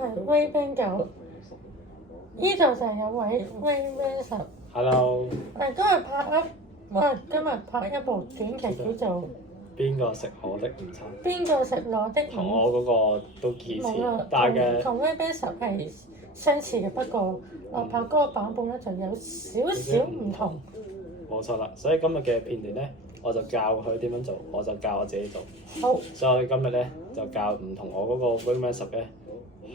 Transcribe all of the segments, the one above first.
係威冰狗，呢度就有位威威十。Hello。我哋今日拍一部短劇叫做邊個食我的午餐？邊個食我的同我嗰個都幾似，但係同威冰十係相似嘅，不過我拍嗰個版本咧就有少少唔同。冇錯啦，所以今日嘅片段咧，我就教佢點樣做，我就教我自己做。好，所以我哋今日咧就教唔同我嗰個 Wingman 十咧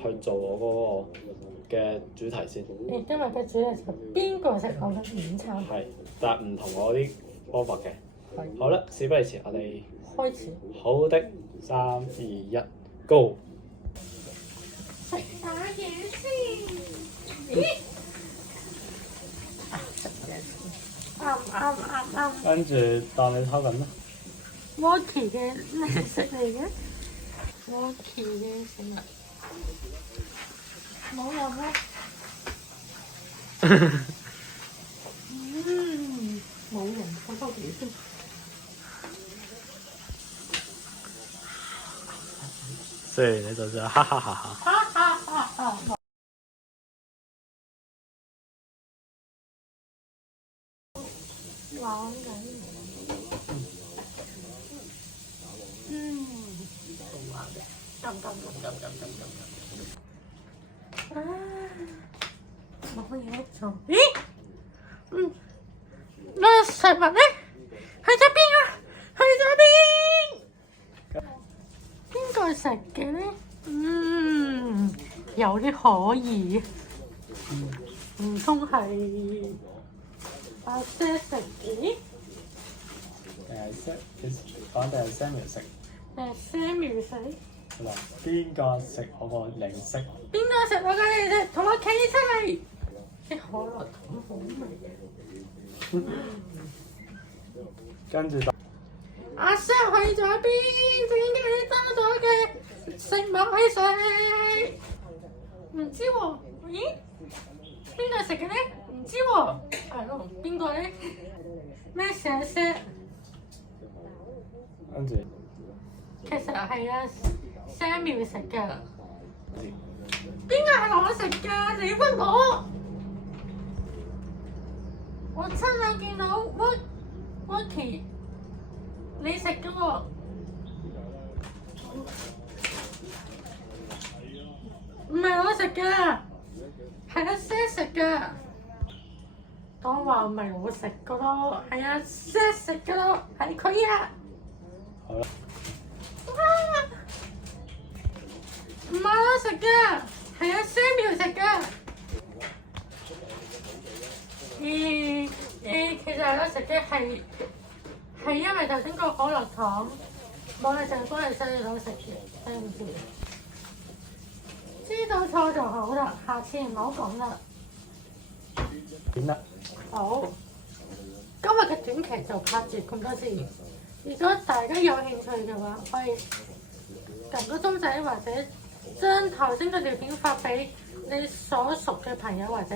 去做我嗰個嘅主題先。今日嘅主題就邊個食我嘅午餐？係，但係唔同我啲方法嘅。係。好啦，事不宜遲，我哋開始。好的，3、2、1，Go！ 食下嘢先。咦？食嘢先。啱。跟住當你偷緊啦。Walkie 嘅零食嚟嘅。Walkie 嘅食物。冇飲啦。冇人，我偷幾先。對，你就這樣，哈哈哈哈。講緊。好玩嘅。冇嘢做。咦？咩食物咧？去咗邊啊？去咗邊？邊個食嘅咧？有啲可疑。唔通係阿姐食嘅？講定係 Samuel 食。Samuel 食？嗱，邊個食我個零食？邊個食我個零食？同我企出嚟！啲可樂咁好味嘅。跟住阿 Sam 去咗邊？點解你多咗嘅食物去食？唔知喎。咦？邊個食嘅咧？唔知喎。係咯，邊個咧？咩事啊 Sam？跟住。其實係阿 Samuel 食㗎。邊個係我食㗎？你屈我！我親眼見到 Walkie 你食㗎喎。唔係我食㗎，係阿 Sam 食㗎。當話唔係我食㗎咯，係阿 Sam 食㗎咯，係佢啊。好啦。唔係我食㗎，係阿 Samuel 食㗎。其實我食嘅係因為頭先個可樂糖，我係就幫你細佬食嘅，對唔住。知道錯就好啦，下次唔好講啦。點啦？好，今日嘅短劇就拍住咁多先。如果大家有興趣嘅話，可以撳個鐘仔或者將頭先嗰條片發俾你所屬嘅朋友或者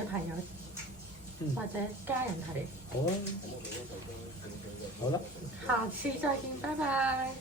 或者家人睇。好啊，好啦。下次再見，拜拜。